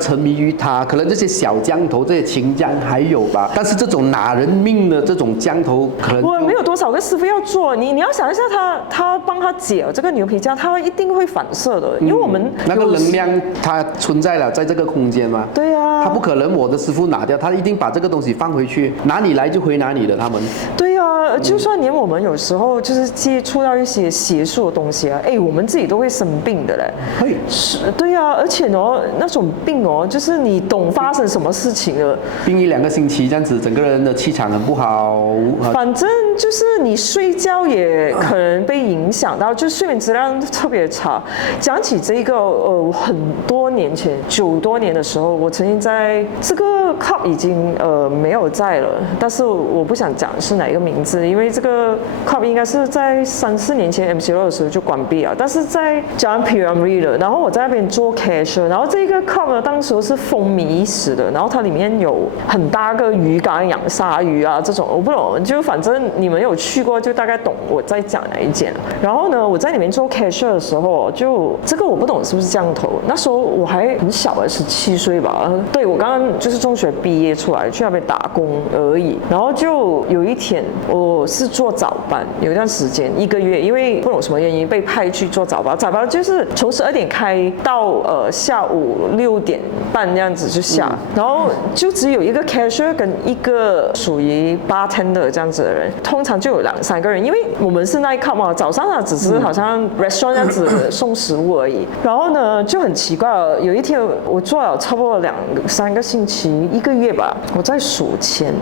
沉迷于他，可能这些小降头这些情降还有吧，但是这种拿人命的这种降头可能我没有多少个师傅要做，你要想一下他帮他解这个牛皮痂，他一定会反射的，因为我们那个能量它存在了在这个空间嘛。对啊，他不可能我的师傅拿掉，他一定把这个东西放回去，哪里来就回哪里的。他们对啊，就算连我们有时候就是接触到一些邪术的东西啊，我们自己都会生病的嘞。会是，对啊，而且呢，那种病哦，就是你懂发生什么事情了，病1-2个星期这样子，整个人的气场很不好。反正就是你睡觉也可能被影响到，就睡眠质量特别差。讲起这个，很多年前，9多年的时候，我曾经在这个 club 已经没有在了，但是我不想讲是哪一个名字，因为这个 club 应该是在3-4年前 MCO 的时候就关闭了，但是在Jalan Pyramid 的，然后我在那边做 cashier， 然后这个 club 呢，当时是风靡一时的，然后它里面有很大个鱼缸养鲨鱼啊这种，我不懂，就反正你们有去过就大概懂我在讲哪一间。然后呢，我在里面做 cashier 的时候，就这个我不懂是不是降头，那时候我还很小，17岁吧，对，我刚刚就是中学毕业出来去那边打工而已。然后就有一天我是做早班，有一段时间1个月，因为不懂什么原因被派去做早班，早班就是从12点开到下午6点半这样子就下，然后就只有一个 cashier 跟一个属于 bartender 这样子的人，通常就有2-3个人，因为我们是 night club 嘛，早上它只是好像 restaurant 这样子送食物而已。然后呢就很奇怪了，有一天我做了差不多2-3个星期1个月吧，我在数钱，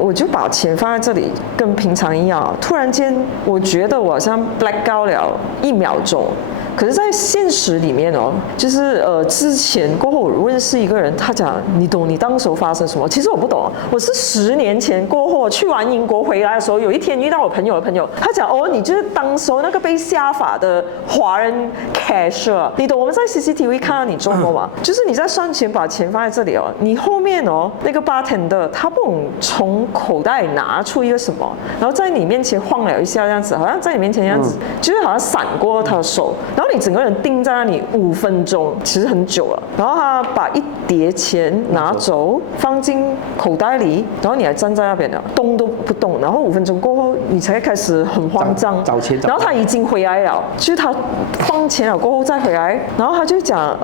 我就把钱放在这里，跟平常一样，突然间我觉得我好像 black out 了1秒钟。可是，在现实里面哦，就是之前过后我认识一个人，他讲你懂你当时发生什么？其实我不懂，我是10年前过后去完英国回来的时候，有一天遇到我朋友的朋友，他讲你就是当时候那个被下法的华人 cashier， 你懂我们在 CCTV 看到你做过吗？就是你在算钱，把钱放在这里哦，你后面那个 bartender 他不懂从口袋里拿出一个什么，然后在你面前晃了一下这样子，好像在你面前这样子，就是好像闪过他的手，然后你整个人盯在那里5分钟，其实很久了。然后他把一叠钱拿走，放进口袋里，然后你还站在那边了，动都不动。然后5分钟过后，你才开始很慌张找钱。然后他已经回来了，就是他放钱了过后再回来，然后他就讲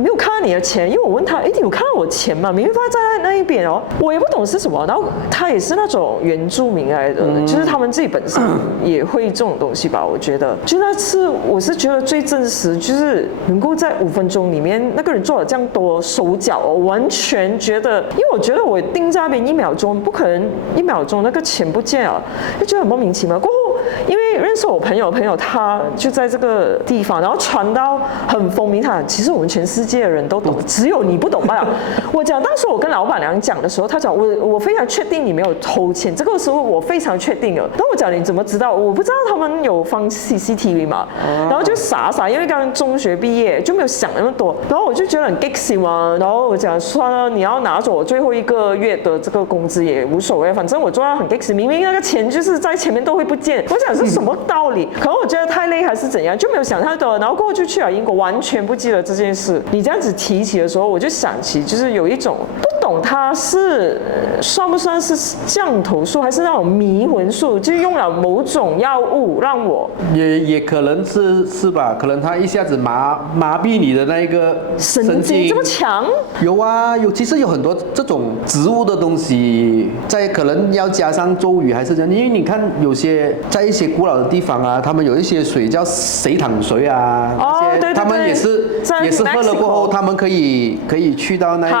没有看到你的钱，因为我问他，你有看到我钱吗？明明放在那一边哦，我也不懂是什么。然后他也是那种原住民来的，就是他们自己本身也会这种东西吧，我觉得。就那次我是觉得最真实，就是能够在5分钟里面，那个人做了这样多手脚，我完全觉得，因为我觉得我盯在那边1秒钟，不可能1秒钟那个钱不见了，就觉得很莫名其妙。过后因为认识我朋友他就在这个地方，然后传到很风靡，他其实我们全世界的人都懂，只有你不懂罢了。我讲当时我跟老板娘讲的时候，他讲我非常确定你没有偷钱，这个时候我非常确定了。然后我讲你怎么知道？我不知道他们有放 CCTV 嘛，然后就傻，因为刚中学毕业就没有想那么多，然后我就觉得很 gixy 嘛，然后我讲算了，你要拿走我最后1个月的这个工资也无所谓，反正我做到很 gixy， 明明那个钱就是在前面都会不见，我讲是什么道理？可能我觉得太累还是怎样，就没有想太多，然后过后就去了英国，完全不记得这件事。你这样子提起的时候，我就想起就是有一种不懂它是算不算是降头术，还是那种迷魂术，就用了某种药物让我也可能是吧，可能他一下子麻痹你的那一个神经这么强。有啊，其实有很多这种植物的东西，在可能要加上咒语还是这样，因为你看有些在一些古老的地方啊，他们有一些水叫水淌水啊，对，他们也是喝了过后，他们可以去到那个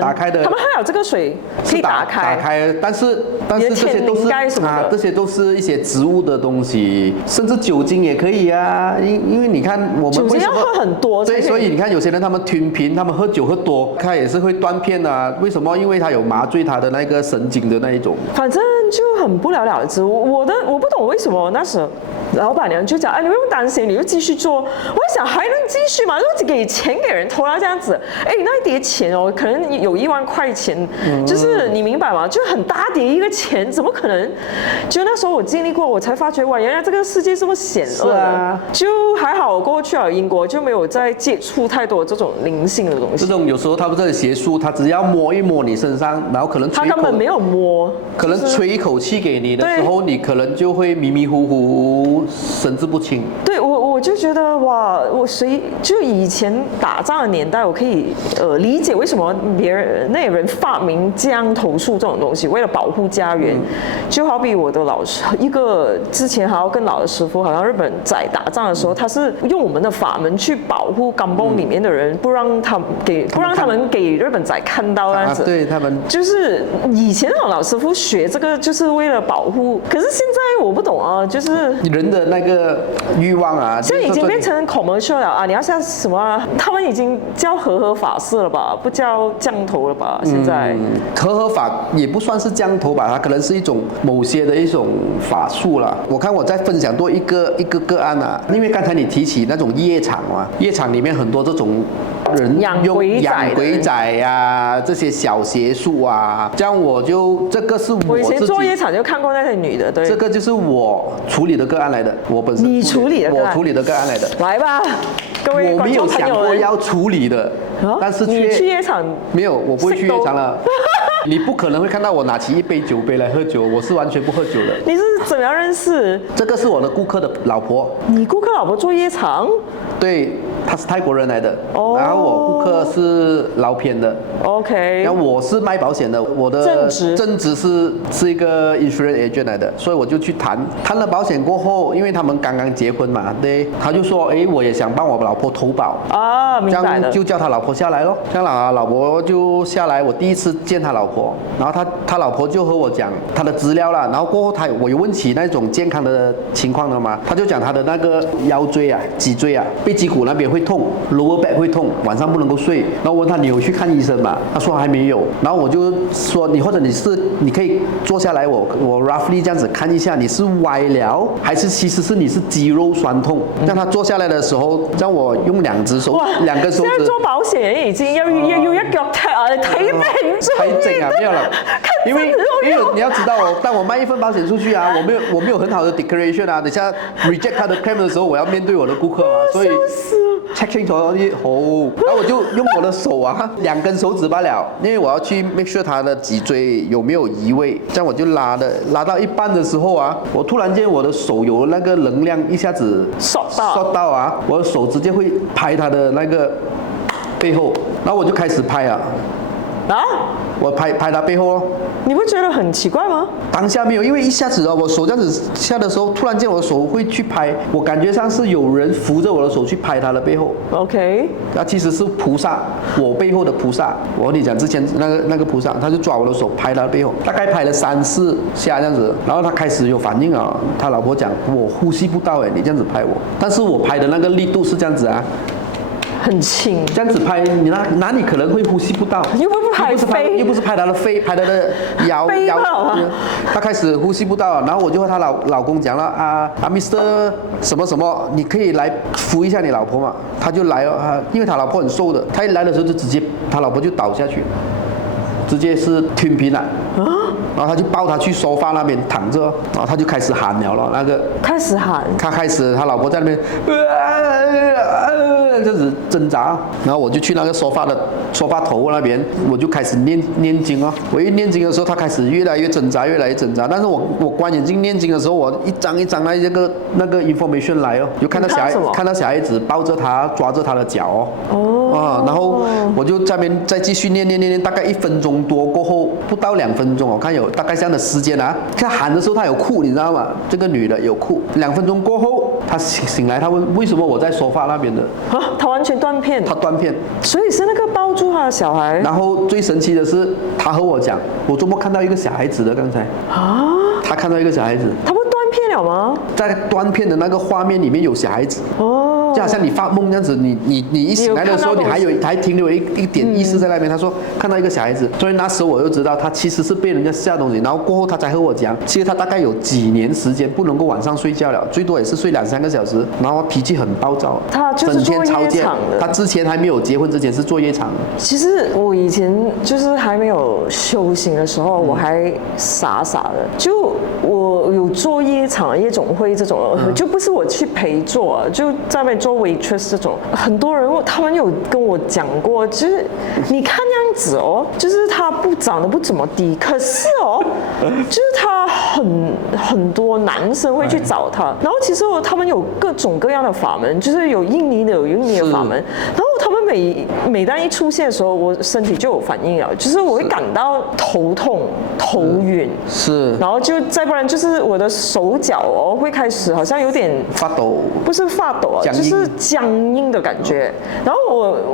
打开的。他们还有这个水可以打开，但是这些都是这些都是一些植物的东西，甚至酒精也可以啊。因为你看我们酒精要喝很多，对，所以你看有些人他们吞平，他们喝酒喝多，他也是会断片啊。为什么？因为他有麻醉他的那个神经的那一种。反正就很不了了之。我不懂为什么那时候老板娘就讲，你不用担心，你就继续做。我在想还能继续吗？就给钱给人偷到这样子，那一叠钱哦，可能有1万块钱，就是你明白吗？就很大叠一个钱，怎么可能？就那时候我经历过，我才发觉哇，原来这个世界这么险恶的。就还好，我过去了英国就没有再接触太多这种灵性的东西。这种有时候他不是邪术，他只要摸一摸你身上，然后可能他根本没有摸，可能吹一口气给你的时候，你可能就会迷迷糊糊、神志不清。对，我就觉得哇，就以前打仗的年代，我可以理解为什么那人发明降头术这种东西，为了保护家园。就好比我的老师，之前还要跟老的师傅，好像日本在打仗的时候，他是用我们的法门去保护港崩里面的人，不让他们给日本仔看到这样子。对他们就是以前那种老师傅学这个就是为了保护，可是现在我不懂啊，就是人的那个欲望啊，现在已经变成 commercial 了啊！你要像什么？他们已经叫和法式了吧，不叫降头了吧？现在和法也不算是降头吧，它可能是某些的一种法术啦。我看我在分享多一个个案啊，因为刚才你提起那种夜场嘛，夜场里面很多这种人用养鬼仔啊，这些小邪术啊，这样这个是我以前做夜场就看过那些女的，对，这个就是我处理的个案来的，我本身你处理的个案，我处理的个案来的，来吧，各位观众朋友，我没有想过要处理的，但是你去夜场没有，我不会去夜场了。你不可能会看到我拿起一杯酒杯来喝酒，我是完全不喝酒的。你是怎么样认识？这个是我的顾客的老婆。你顾客老婆做夜场？对，她是泰国人来的。然后我顾客是捞偏的。OK。然后我是卖保险的，我的正职是一个 insurance agent 来的，所以我就去谈了保险过后，因为他们刚刚结婚嘛，对，他就说，我也想帮我老婆投保啊，明白了，这样就叫他老婆下来咯，这样老婆就下来，我第一次见他老婆，然后他老婆就和我讲他的资料了，然后过后我有问起那种健康的情况了嘛，他就讲他的那个腰椎啊、脊椎啊、背脊骨那边会痛 ，lower back 会痛，晚上不能够睡，然后问他你有去看医生吗？他说还没有，然后我就说你可以坐下来，我 roughly 这样子看一下，你是歪了还是其实是你是肌肉酸痛？让他坐下来的时候，让我用2根手指。现在做保险已经要一腳踢啊，睇咩唔中太正啊，没有了。因为你要知道哦，当我卖一份保险出去啊，我没有很好的 declaration 啊，等下 reject 他的 claim 的时候，我要面对我的顾客啊，所以 check 清楚好，然后我就用我的手啊，2根手指罢了，因为我要去 make sure 他的脊椎有没有移位，这样我就拉到一半的时候啊，我突然间我的手有那个能量一下子刷到啊，我的手直接会拍他的那个背后，然后我就开始拍啊。我拍他背后哦，你不觉得很奇怪吗？当下没有，因为一下子我手这样子下的时候，突然间我的手会去拍，我感觉上是有人扶着我的手去拍他的背后。OK。那其实是菩萨，我背后的菩萨。我和你讲，之前那个菩萨，他就抓我的手拍他的背后，大概拍了3、4下这样子，然后他开始有反应啊。他老婆讲我呼吸不到你这样子拍我，但是我拍的那个力度是这样子啊。很轻，这样子拍，你哪里可能会呼吸不到？又不是拍他的肺，拍他的腰，他开始呼吸不到了。然后我就和她老公讲了Mr 什么什么，你可以来扶一下你老婆嘛？他就来了，因为他老婆很瘦的，他一来的时候就直接他老婆就倒下去，直接是吞平了。然后他就抱他去沙发那边躺着，然后他就开始喊了那个开始喊，他老婆在那边这样子挣扎，然后我就去那个沙发头那边，我就开始念经哦。我一念经的时候，他开始越来越挣扎，但是我关眼睛念经的时候，我一张一张那个 information 来哦，就看到小孩子抱着他抓着他的脚哦，然后我就在那边再继续念，大概1分钟多过后，不到2分钟，我看有大概这样的时间啊。他喊的时候他有哭，你知道吗？这个女的有哭。2分钟过后，她醒来，她问为什么我在沙发那边的？他完全断片，他断片。所以是那个抱住他的小孩。然后最神奇的是，他和我讲，我周末看到一个小孩子的，刚才啊，他看到一个小孩子，他不断片了吗？在断片的那个画面里面有小孩子。哦，就好像你发梦这样子，你一醒来的时候，你还停留一点意识在那边。他说看到一个小孩子，所以那时候我就知道他其实是被人家吓东西。然后过后他才和我讲，其实他大概有几年时间不能够晚上睡觉了，最多也是睡2、3个小时，然后脾气很暴躁，他就是整天做夜吵架场的。他之前还没有结婚之前是做夜场的。其实我以前就是还没有修行的时候，我还傻傻的，就我有做夜场、夜总会这种，就不是我去陪做，就在那边做 waitress 这种。很多人他们有跟我讲过，就是你看样子哦，就是他长得不怎么低，可是哦，就是他很多男生会去找他，然后其实他们有各种各样的法门，就是有印尼的有印尼的法门，然后他们每当一出现的时候，我身体就有反应了，就是我会感到头痛、头晕，是，然后就再不然就是我的手脚哦会开始好像有点发抖，不是发抖啊，就是僵硬的感觉。然后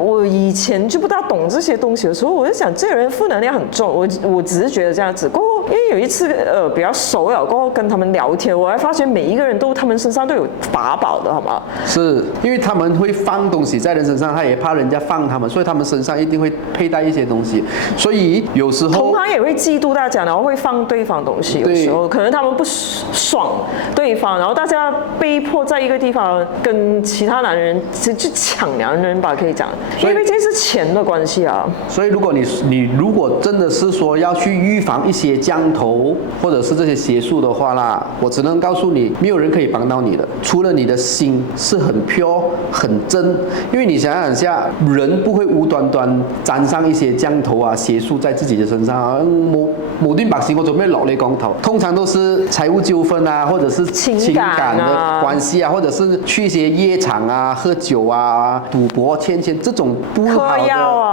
我以前就不大懂这些东西的时候，我就想这个人负能量很重，我只是觉得这样子。过后因为有一次比较熟了，过后跟他们聊天，我还发现每一个人他们身上都有法宝的，好吗？是因为他们会放东西在人身上，他也怕人家放他们，所以他们身上一定会佩戴一些东西。所以有时候同行也会嫉妒大家，然后会放对方东西。有时候可能他们不爽对方，然后大家被迫在一个地方跟其他男人去抢男人吧，可以讲，因为这是钱的关系啊。所以如果你如果真的是说要去预防一些降头或者是这些邪术的话啦，我只能告诉你，没有人可以帮到你的，除了你的心是很 pure 很真。因为你想想下，人不会无端端沾上一些降头啊邪术在自己的身上，无端白事我做咩落你講頭？通常都是財務糾紛啊，或者是情感的關係啊，或者是去一些夜場啊、喝酒啊、賭博、欠錢這種不好的。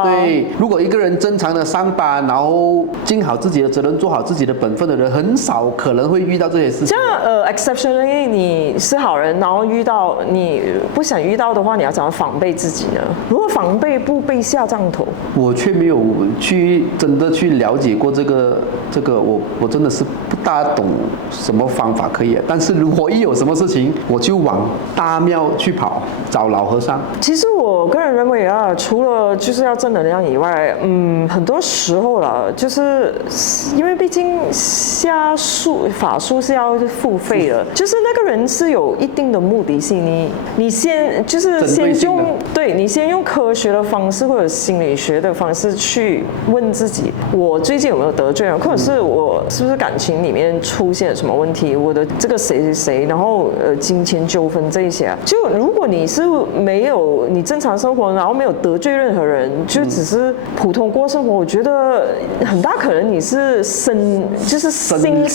對，如果一個人正常的上班，然後盡好自己的責任，做好自己的本分的人，很少可能會遇到這些事情。這樣exceptionally 你是好人，然後遇到你不想遇到的話，你要怎麼防備自己呢？如果防備不被下降頭，我卻沒有真的去了解過這個我真的是不大懂什麼方法可以。但是如果一有什麼事情，我就往大廟去跑，找老和尚。其實我個人認為啊，除了就是要正能量以外，很多時候啦，就是因為畢竟下術法術是要付費的，就是那個人是有一定的目的性，你先你先用科學的方式或者心理學的方式去問自己，我最近有沒有得罪人，或者是我是不是感情裡面出現了什麼問題，我的這個誰，然後金錢糾紛這一些啊，就如果你是沒有你正常生活，然後沒有得罪任何人，就只是普通過生活，我覺得很大可能你是心靈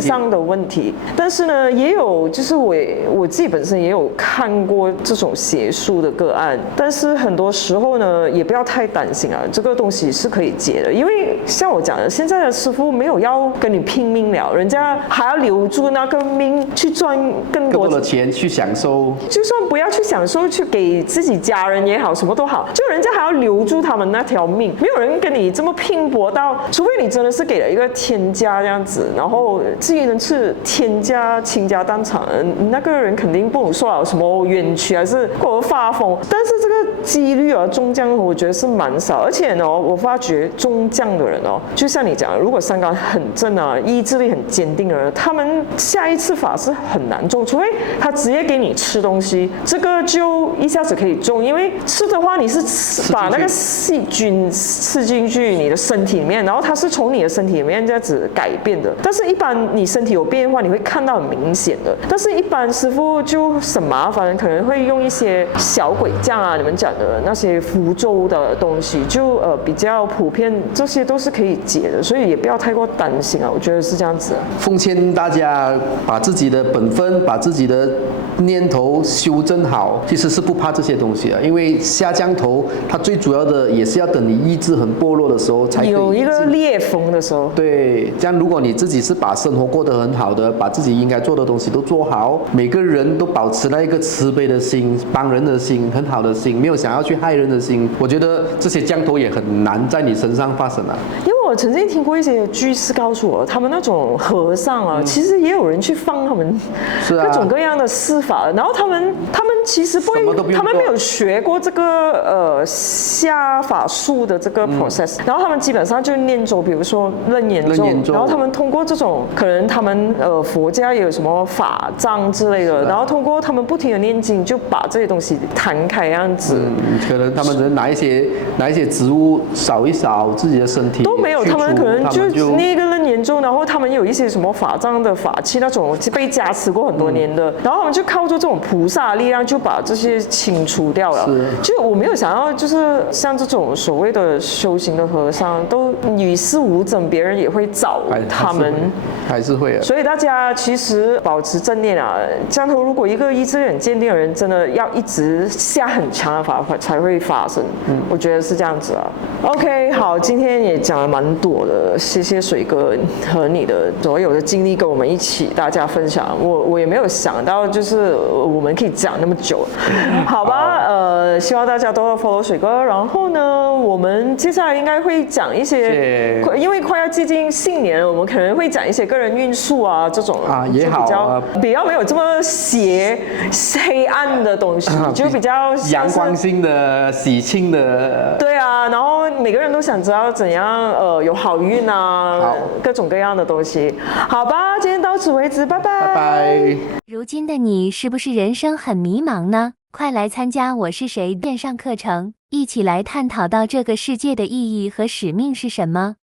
上的問題。但是呢，也有就是我自己本身也有看過這種邪術的個案，但是很多時候呢，也不要太擔心啊，這個東西是可以解的，因為像我講的，現在的師傅沒有要跟你拼命了，人家還要留住那個命去賺更多的錢去享受，就算不要去享受，去給自己家人也好，什麼都好，就人家還要留住他們那條命，沒有人跟你這麼拼搏到，除非你真的是給了一個天價這樣子，然後至於能是天價傾家蕩產，那個人肯定不能說有什麼冤屈還是或者發瘋，但是這個幾率啊中獎我覺得是蠻少，而且呢，我發覺中獎的人哦，就像你講的，如果三觀很正啊，意志力很堅定的人，他們下一次法是很難中，除非他直接給你吃東西，這個就一下子可以中，因為吃的話你是把那個細菌吃進去你的身體裡面，然後它是從你的身體裡面這樣子改變的，但是一般你身體有變化，你會看到很明顯的，但是一般師傅就很麻煩，可能會用一些小鬼將啊，你們講的那些符咒的東西，就比較普遍，這些都是可以解的，所以也不要太過擔心啊，我覺得是這樣子。奉勸大家把自己的本分，把自己的念頭修正好，其實是不怕這些東西啊，因為下降头，它最主要的也是要等你意志很薄弱的时候才可以有一个裂缝的时候。对，这样如果你自己是把生活过得很好的，把自己应该做的东西都做好，每个人都保持那一个慈悲的心、帮人的心、很好的心，没有想要去害人的心，我觉得这些降头也很难在你身上发生啊。因为我曾经听过一些居士告诉我，他们那种和尚啊，其实也有人去放他们各种各样的施法，然后他们其实不会，他们没有学过这个下法术的这个 process，然后他们基本上就念咒，比如说楞严咒，然后他们通过这种可能他们佛家也有什么法藏之类的，然后通过他们不停的念经，就把这些东西弹开样子。可能他们拿一些植物扫一扫自己的身体都没有，他们可能就那个楞严咒，然后他们有一些什么法藏的法器那种被加持过很多年的，然后他们就靠着这种菩萨的力量就把这些清除掉了。就我没有想到，就是像这种所谓的修行的和尚都与世无争，别人也会找他们，还是会。所以大家其实保持正念啊，降头如果一个意志力很坚定的人，真的要一直下很强的法才会发生。我觉得是这样子啊。OK， 好，今天也讲了蛮多的，谢谢水哥和你的所有的经历跟我们一起大家分享。我也没有想到，就是我们可以讲那么久，好吧？希望大家都要 follow 水哥。然后呢，我们接下来应该会讲一些，因为快要接近新年了，我们可能会讲一些个人运数啊这种啊，也好，比较没有这么黑暗的东西，就比较阳光性的、喜庆的。对啊，然后每个人都想知道怎样有好运啊，各种各样的东西。好吧，今天到此为止，拜拜。拜拜。如今的你是不是人生很迷茫呢？快来参加我是谁线上课程，一起来探讨到这个世界的意义和使命是什么。